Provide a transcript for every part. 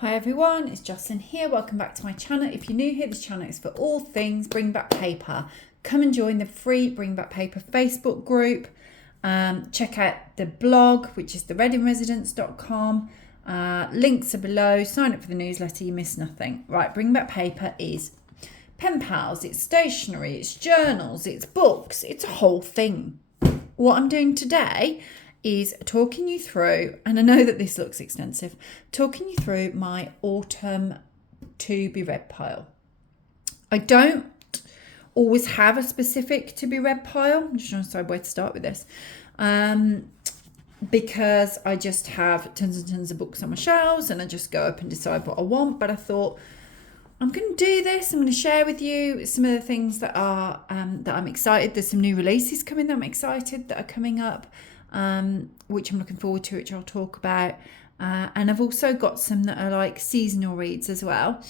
Hi everyone, it's Jocelyn here. Welcome back to my channel. If you're new here, this channel is for all things Bring Back Paper. Come and join the free Bring Back Paper Facebook group. Check out the blog, which is thereadingresidence.com. Links are below. Sign up for the newsletter, you miss nothing. Right, Bring Back Paper is pen pals, it's stationery, it's journals, it's books, it's a whole thing. What I'm doing today is talking you through, and I know that this looks extensive, talking you through my autumn to be read pile. I don't always have a specific to be read pile. I'm just trying to decide where to start with this. Because I just have tons and tons of books on my shelves and I just go up and decide what I want. But I thought, I'm going to do this. I'm going to share with you some of the things that are that I'm excited. There's some new releases coming that I'm excited that are coming up. Which I'm looking forward to, which I'll talk about. And I've also got some that are like seasonal reads as well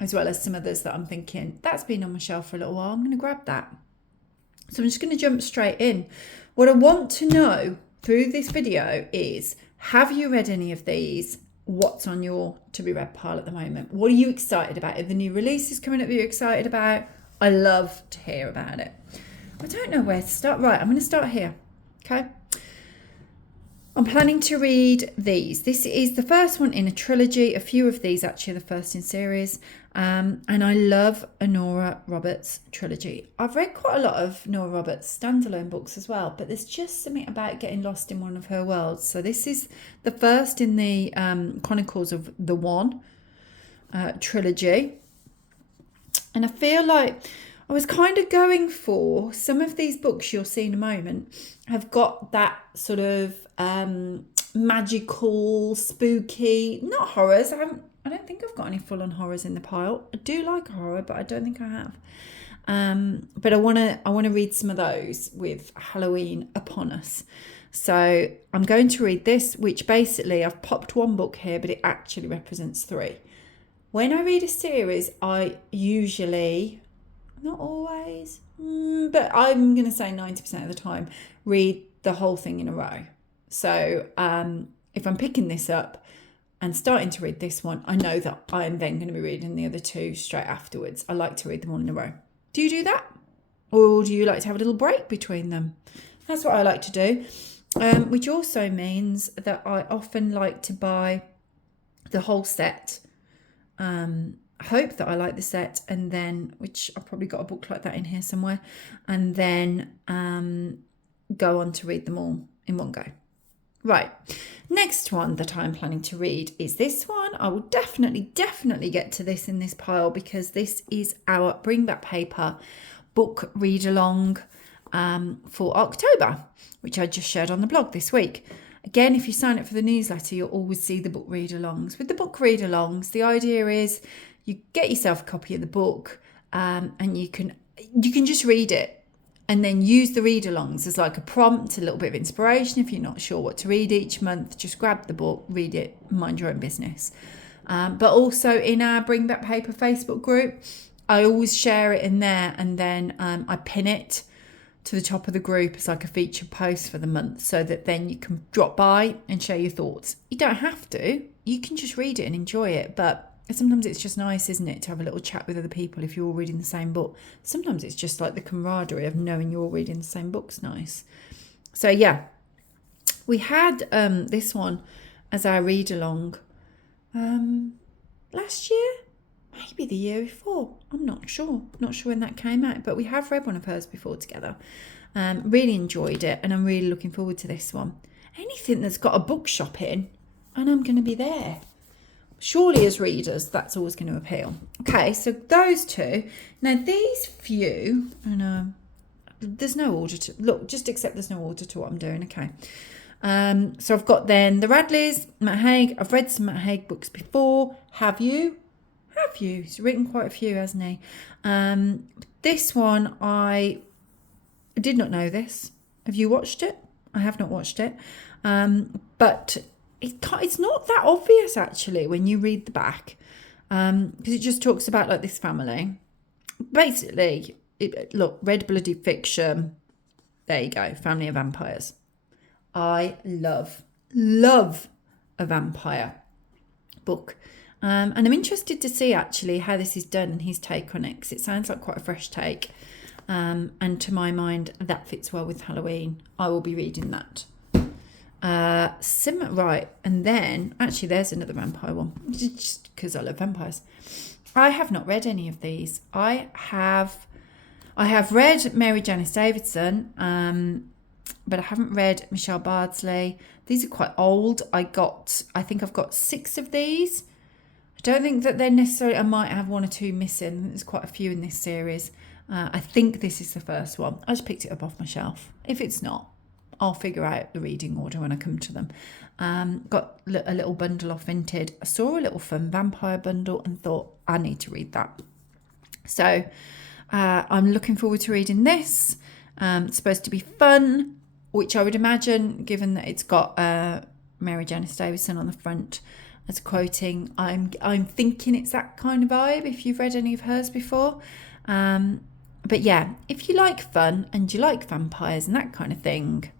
as some others that I'm thinking, that's been on my shelf for a little while, I'm going to grab that. So I'm just going to jump straight in. What I want to know through this video is, have you read any of these? What's on your to be read pile at the moment? What are you excited about? Are the new releases coming up that you're excited about? I love to hear about it. I don't know where to start. Right, I'm going to start here. Okay. I'm planning to read these. This is the first one in a trilogy. A few of these actually are the first in series. And I love a Nora Roberts trilogy. I've read quite a lot of Nora Roberts standalone books as well, but there's just something about getting lost in one of her worlds. So this is the first in the Chronicles of the One trilogy. And I feel like I was kind of going for some of these books you'll see in a moment have got that sort of magical, spooky, not horrors. I don't think I've got any full-on horrors in the pile. I do like horror, but I don't think I have. But I want to read some of those with Halloween upon us. So I'm going to read this, which basically I've popped one book here, but it actually represents three. When I read a series, I usually, not always, but I'm going to say 90% of the time, read the whole thing in a row. So if I'm picking this up and starting to read this one, I know that I am then going to be reading the other two straight afterwards. I like to read them all in a row. Do you do that? Or do you like to have a little break between them? That's what I like to do, which also means that I often like to buy the whole set. Hope that I like the set, and then, which I've probably got a book like that in here somewhere, and then go on to read them all in one go. Right, next one that I'm planning to read is this one. I will definitely get to this in this pile because this is our Bring Back Paper book read along for October, which I just shared on the blog this week. Again, if you sign up for the newsletter, you'll always see the book read alongs. With the book read alongs, the idea is you get yourself a copy of the book and you can just read it and then use the read-alongs as like a prompt, a little bit of inspiration. If you're not sure what to read each month, just grab the book, read it, mind your own business. But also in our Bring Back Paper Facebook group, I always share it in there, and then I pin it to the top of the group as like a featured post for the month, so that then you can drop by and share your thoughts. You don't have to. You can just read it and enjoy it, but sometimes it's just nice, isn't it, to have a little chat with other people if you're all reading the same book. Sometimes it's just like the camaraderie of knowing you're all reading the same book's nice. So yeah, we had this one as our read along last year, maybe the year before. I'm not sure when that came out, but we have read one of hers before together. Really enjoyed it, and I'm really looking forward to this one. Anything that's got a bookshop in, and I'm going to be there. Surely as readers, that's always going to appeal. Okay, so those two. Now these few, I know, there's no order to, look, just accept there's no order to what I'm doing, okay. So I've got then the Radleys, Matt Haig. I've read some Matt Haig books before. Have you? He's written quite a few, hasn't he? This one, I did not know this. Have you watched it? I have not watched it. But it's not that obvious actually when you read the back, because it just talks about like this family. Basically, look, red-blooded fiction. There you go, family of vampires. I love a vampire book. And I'm interested to see actually how this is done and his take on it, because it sounds like quite a fresh take. And to my mind, that fits well with Halloween. I will be reading that. Right, and then actually there's another vampire one, just because I love vampires. I have not read any of these. I have read Mary Janice Davidson, but I haven't read Michelle Bardsley. These are quite old. I think I've got 6 of these. I don't think that they're necessarily, I might have 1 or 2 missing. There's quite a few in this series. I think this is the first one. I just picked it up off my shelf. If it's not, I'll figure out the reading order when I come to them. Got a little bundle off Vinted. I saw a little fun vampire bundle and thought, I need to read that. So I'm looking forward to reading this. It's supposed to be fun, which I would imagine, given that it's got Mary Janice Davidson on the front as quoting, I'm thinking it's that kind of vibe, if you've read any of hers before. But yeah, if you like fun and you like vampires and that kind of thing,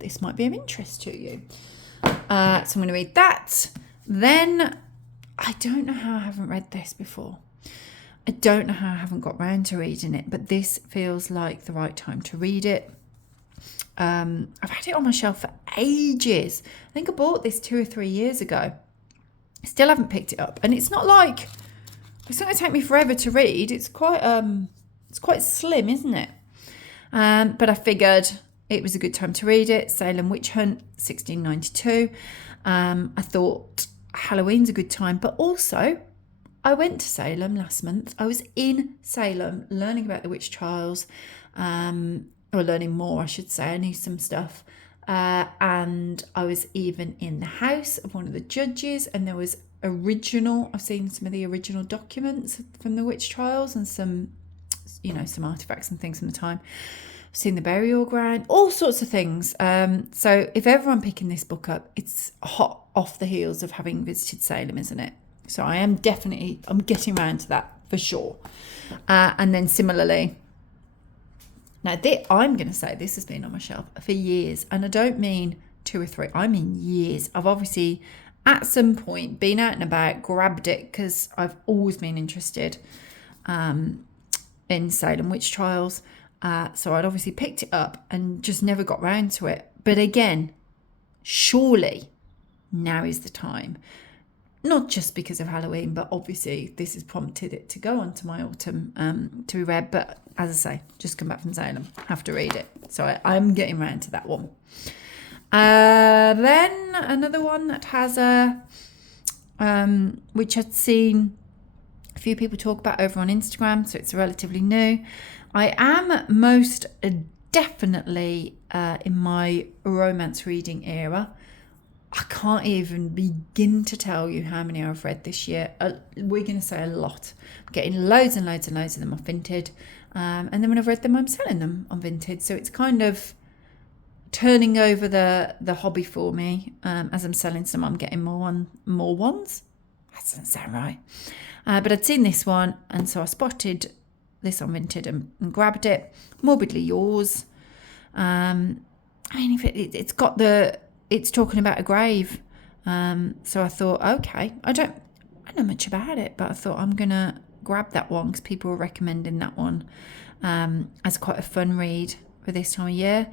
this might be of interest to you. So I'm going to read that. Then, I don't know how I haven't read this before. I don't know how I haven't got round to reading it, but this feels like the right time to read it. I've had it on my shelf for ages. I think I bought this 2 or 3 years ago. Still haven't picked it up. And it's not like, it's not going to take me forever to read. It's quite slim, isn't it? But I figured it was a good time to read it. Salem Witch Hunt, 1692. I thought Halloween's a good time, but also I went to Salem last month. I was in Salem learning about the witch trials, or learning more, I should say. I knew some stuff. And I was even in the house of one of the judges, and there was I've seen some of the original documents from the witch trials and some artifacts and things from the time. I've seen the burial ground, all sorts of things. So if ever I'm picking this book up, it's hot off the heels of having visited Salem, isn't it? So I'm getting around to that for sure. And then similarly, now I'm going to say this has been on my shelf for years, and I don't mean 2 or 3, I mean years. I've obviously at some point been out and about, grabbed it because I've always been interested in Salem witch trials. So I'd obviously picked it up and just never got round to it. But again, surely now is the time. Not just because of Halloween, but obviously this has prompted it to go on to my autumn to be read. But as I say, just come back from Salem, have to read it. So I'm getting round to that one. Then another one that has which I'd seen a few people talk about over on Instagram, so it's relatively new. I am most definitely in my romance reading era. I can't even begin to tell you how many I've read this year. We're going to say a lot. I'm getting loads and loads and loads of them off Vinted. And then when I've read them, I'm selling them on Vinted. So it's kind of turning over the hobby for me. As I'm selling some, I'm getting more ones. That doesn't sound right. But I'd seen this one, and so I spotted this on Vinted and grabbed it. Morbidly Yours. I mean, if it's talking about a grave. So I thought, okay, I don't know much about it, but I thought I'm going to grab that one because people were recommending that one as quite a fun read for this time of year.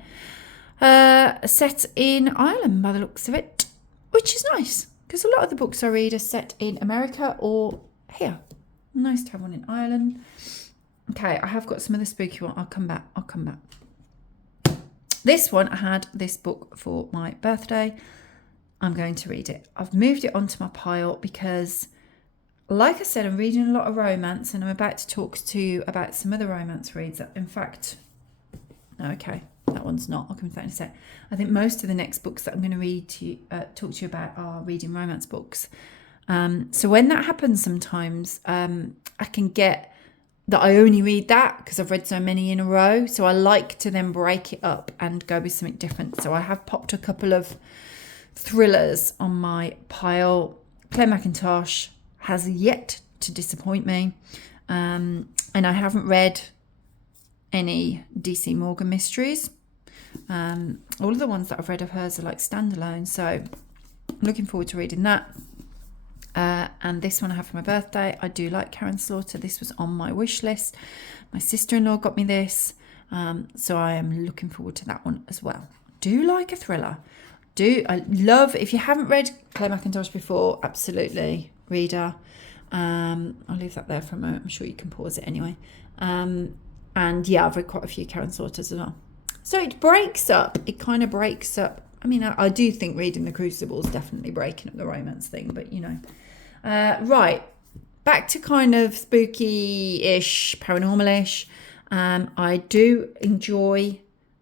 Set in Ireland by the looks of it, which is nice because a lot of the books I read are set in America or here. Nice to have one in Ireland. Okay, I have got some of the spooky one. I'll come back. This one, I had this book for my birthday. I'm going to read it. I've moved it onto my pile because, like I said, I'm reading a lot of romance, and I'm about to talk to you about some other romance reads. In fact, no, okay, that one's not. I'll come to that in a sec. I think most of the next books that I'm going to read to you, talk to you about are reading romance books. So when that happens sometimes, I can get that I only read that because I've read so many in a row. So I like to then break it up and go with something different. So I have popped a couple of thrillers on my pile. Clare Mackintosh has yet to disappoint me. And I haven't read any DC Morgan mysteries. All of the ones that I've read of hers are like standalone. So I'm looking forward to reading that. And this one I have for my birthday. I do like Karin Slaughter. This was on my wish list. My sister-in-law got me this. So I am looking forward to that one as well. Do like a thriller. I love, if you haven't read Clare Mackintosh before, absolutely read her. I'll leave that there for a moment. I'm sure you can pause it anyway. And yeah, I've read quite a few Karin Slaughters as well. So it breaks up. It kind of breaks up. I mean, I do think reading The Crucible is definitely breaking up the romance thing, but you know. Right. Back to kind of spooky-ish, paranormal-ish. I do enjoy,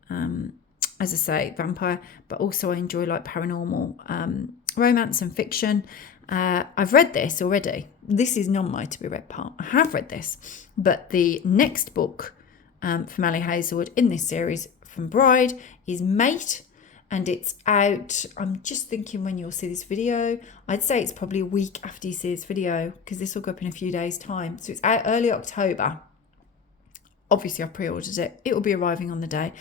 as I say, vampire, but also I enjoy like paranormal romance and fiction. I've read this already. This is not my to be read part. I have read this, but the next book from Ali Hazelwood in this series from Bride is Mate, and it's out. I'm just thinking when you'll see this video. I'd say it's probably a week after you see this video because this will go up in a few days' time. So it's out early October. Obviously, I pre-ordered it. It will be arriving on the day.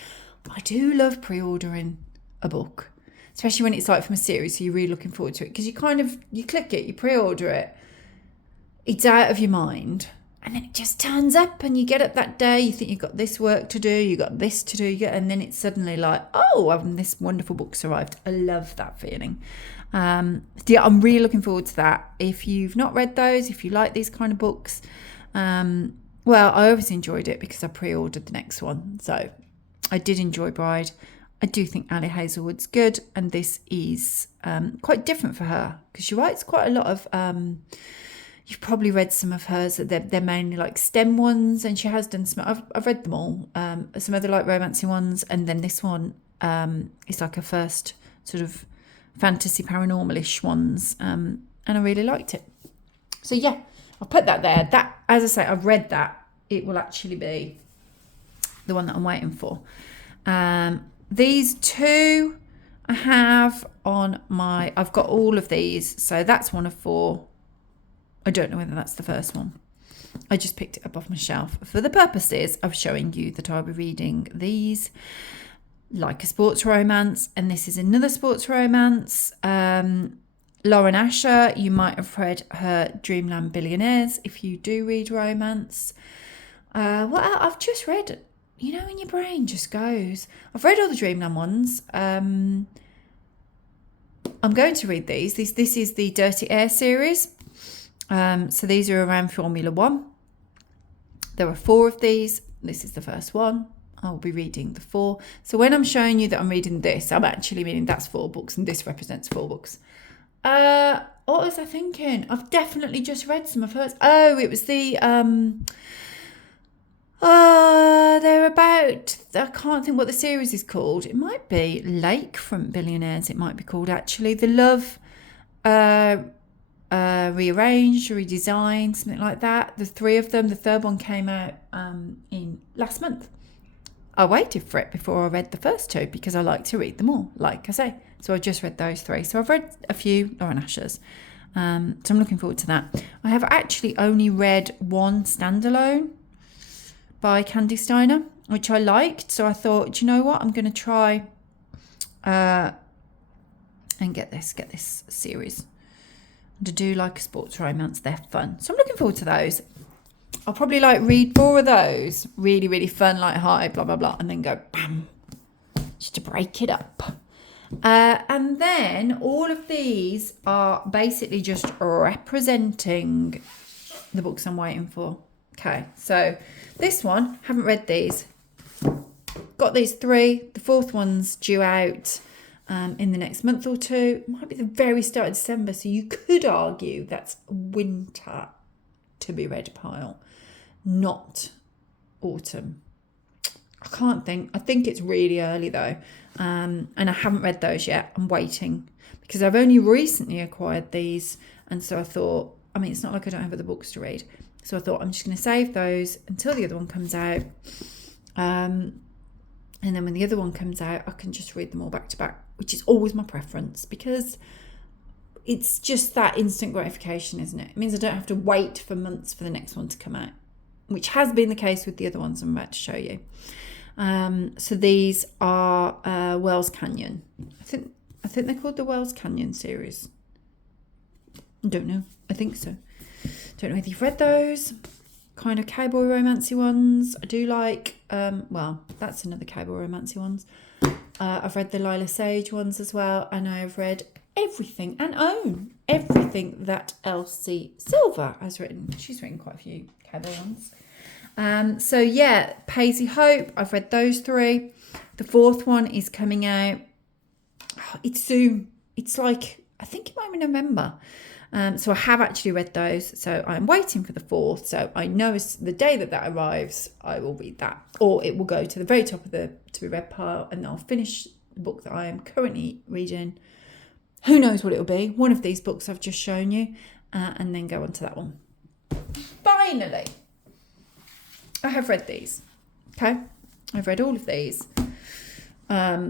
I do love pre-ordering a book, especially when it's like from a series, so you're really looking forward to it because you click it, you pre-order it, it's out of your mind, and then it just turns up and you get up that day, you think you've got this work to do, you got this to do, and then it's suddenly like, oh, this wonderful book's arrived. I love that feeling. Yeah, I'm really looking forward to that. If you've not read those, if you like these kind of books, well, I obviously enjoyed it because I pre-ordered the next one, so I did enjoy Bride. I do think Ali Hazelwood's good, and this is quite different for her because she writes quite a lot of. You've probably read some of hers. They're mainly like STEM ones, and she has done some. I've read them all. Some other like romancing ones, and then this one is like a first sort of fantasy paranormal-ish ones, and I really liked it. So yeah, I'll put that there. That, as I say, I've read that. It will actually be the one that I'm waiting for. These two I have on my... I've got all of these. So that's one of 4. I don't know whether that's the first one. I just picked it up off my shelf for the purposes of showing you that I'll be reading these, like a sports romance. And this is another sports romance. Lauren Asher, you might have read her Dreamland Billionaires if you do read romance. What else? I've just read... You know, when your brain just goes. I've read all the Dreamland ones. I'm going to read these. This is the Dirty Air series. So these are around Formula 1. There are 4 of these. This is the first one. I'll be reading the 4. So when I'm showing you that I'm reading this, I'm actually meaning that's 4 books and this represents 4 books. What was I thinking? I've definitely just read some of hers. Oh, it was the... they're about, I can't think what the series is called. It might be Lakefront Billionaires, it might be called actually. The Love Rearranged, Redesigned, something like that. The 3 of them. The third one came out in last month. I waited for it before I read the first 2 because I like to read them all, like I say. So I just read those 3. So I've read a few Lauren Asher's. So I'm looking forward to that. I have actually only read one standalone by Kandi Steiner, which I liked. So I thought, do you know what? I'm going to try and get this series. And to do like a sports romance, they're fun. So I'm looking forward to those. I'll probably like read 4 of those. Really, really fun, light-hearted, blah, blah, blah. And then go, bam, just to break it up. And then all of these are basically just representing the books I'm waiting for. Okay, so this one, haven't read these. Got these 3. The 4th one's due out in the next month or 2. It might be the very start of December, so you could argue that's winter to be read pile, not autumn. I can't think. I think it's really early though, and I haven't read those yet. I'm waiting because I've only recently acquired these, and so I thought, I mean, it's not like I don't have other books to read. So I thought I'm just going to save those until the other one comes out. And then when the other one comes out, I can just read them all back to back, which is always my preference because it's just that instant gratification, isn't it? It means I don't have to wait for months for the next one to come out, which has been the case with the other ones I'm about to show you. So these are Wells Canyon. I think they're called the Wells Canyon series. I don't know. I think so. Don't know whether you've read those. Kind of cowboy romancy ones. I do like, well, that's another cowboy romancy ones. I've read the Lila Sage ones as well. And I've read everything and own everything that Elsie Silver has written. She's written quite a few cowboy ones. So yeah, Paisley Hope, I've read those 3. The 4th one is coming out. Oh, it's soon. It's like, I think it might be November. So I have actually read those. So I'm waiting for the 4th. So I know the day that arrives, I will read that. Or it will go to the very top of the to be read pile, and I'll finish the book that I am currently reading. Who knows what it will be? One of these books I've just shown you, and then go on to that one. Finally, I have read these. Okay, I've read all of these. They're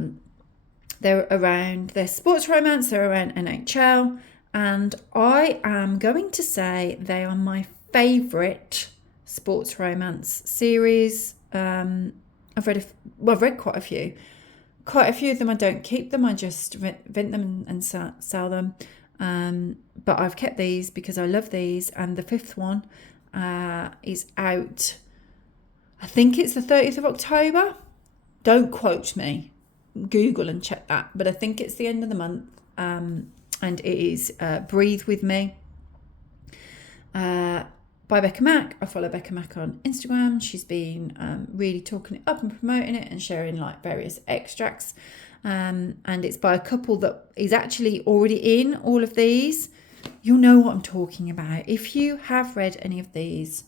sports romance. They're around NHL. And I am going to say they are my favourite sports romance series. I've read quite a few. Quite a few of them I don't keep them. I just rent them and sell them. But I've kept these because I love these. And the 5th one is out. I think it's the 30th of October. Don't quote me. Google and check that. But I think it's the end of the month. And it is Breathe With Me by Becka Mack. I follow Becka Mack on Instagram. She's been really talking it up and promoting it and sharing like various extracts. And it's by a couple that is actually already in all of these. You'll know what I'm talking about. If you have read any of these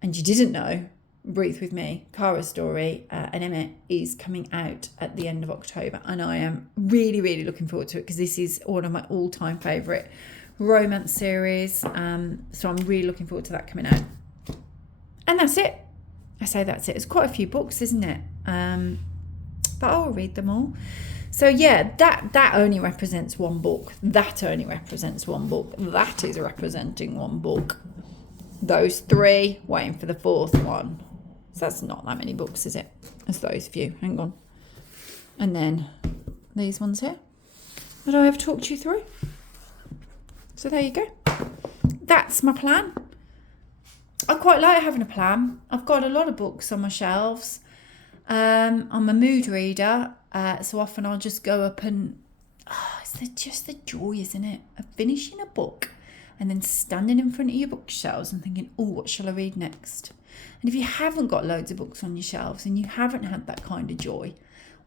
and you didn't know, Breathe With Me, Kara's story, and Emmett is coming out at the end of October, and I am really, really looking forward to it because this is one of my all-time favourite romance series. So I'm really looking forward to that coming out. And that's it. I say that's it. It's quite a few books, isn't it? But I'll read them all. So yeah, that only represents one book. That only represents one book. That is representing one book. Those 3, waiting for the 4th one. So that's not that many books, is it? It's those few. Hang on. And then these ones here that I have talked you through. So there you go. That's my plan. I quite like having a plan. I've got a lot of books on my shelves. I'm a mood reader. So often I'll just go up and... it's just the joy, isn't it? Of finishing a book and then standing in front of your bookshelves and thinking, oh, what shall I read next? And if you haven't got loads of books on your shelves and you haven't had that kind of joy,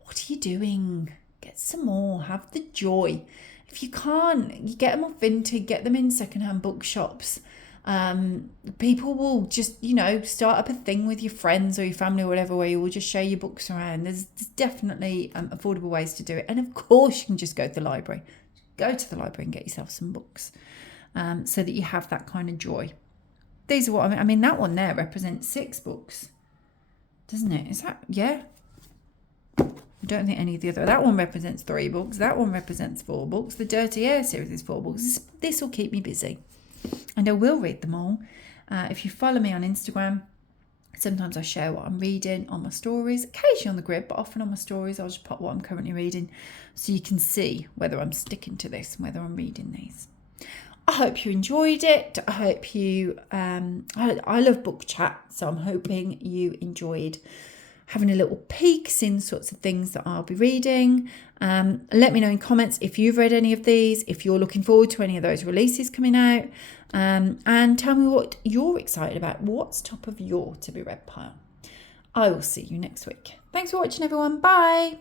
what are you doing? Get some more. Have the joy. If you can't, you get them off Vinted, get them in secondhand bookshops. People will just, start up a thing with your friends or your family or whatever where you will just share your books around. There's definitely affordable ways to do it. And of course, you can just go to the library. Go to the library and get yourself some books so that you have that kind of joy. These are what I mean. That one there represents 6 books, doesn't it? Is that, yeah? I don't think any of the other. That one represents 3 books. That one represents 4 books. The Dirty Air series is 4 books. This will keep me busy. And I will read them all. If you follow me on Instagram, sometimes I share what I'm reading on my stories, occasionally on the grid, but often on my stories I'll just pop what I'm currently reading so you can see whether I'm sticking to this and whether I'm reading these. I hope you enjoyed it. I hope you... I love book chat, so I'm hoping you enjoyed having a little peek, seeing the sorts of things that I'll be reading. Let me know in comments if you've read any of these, if you're looking forward to any of those releases coming out, and tell me what you're excited about. What's top of your to be read pile? I will see you next week. Thanks for watching, everyone. Bye.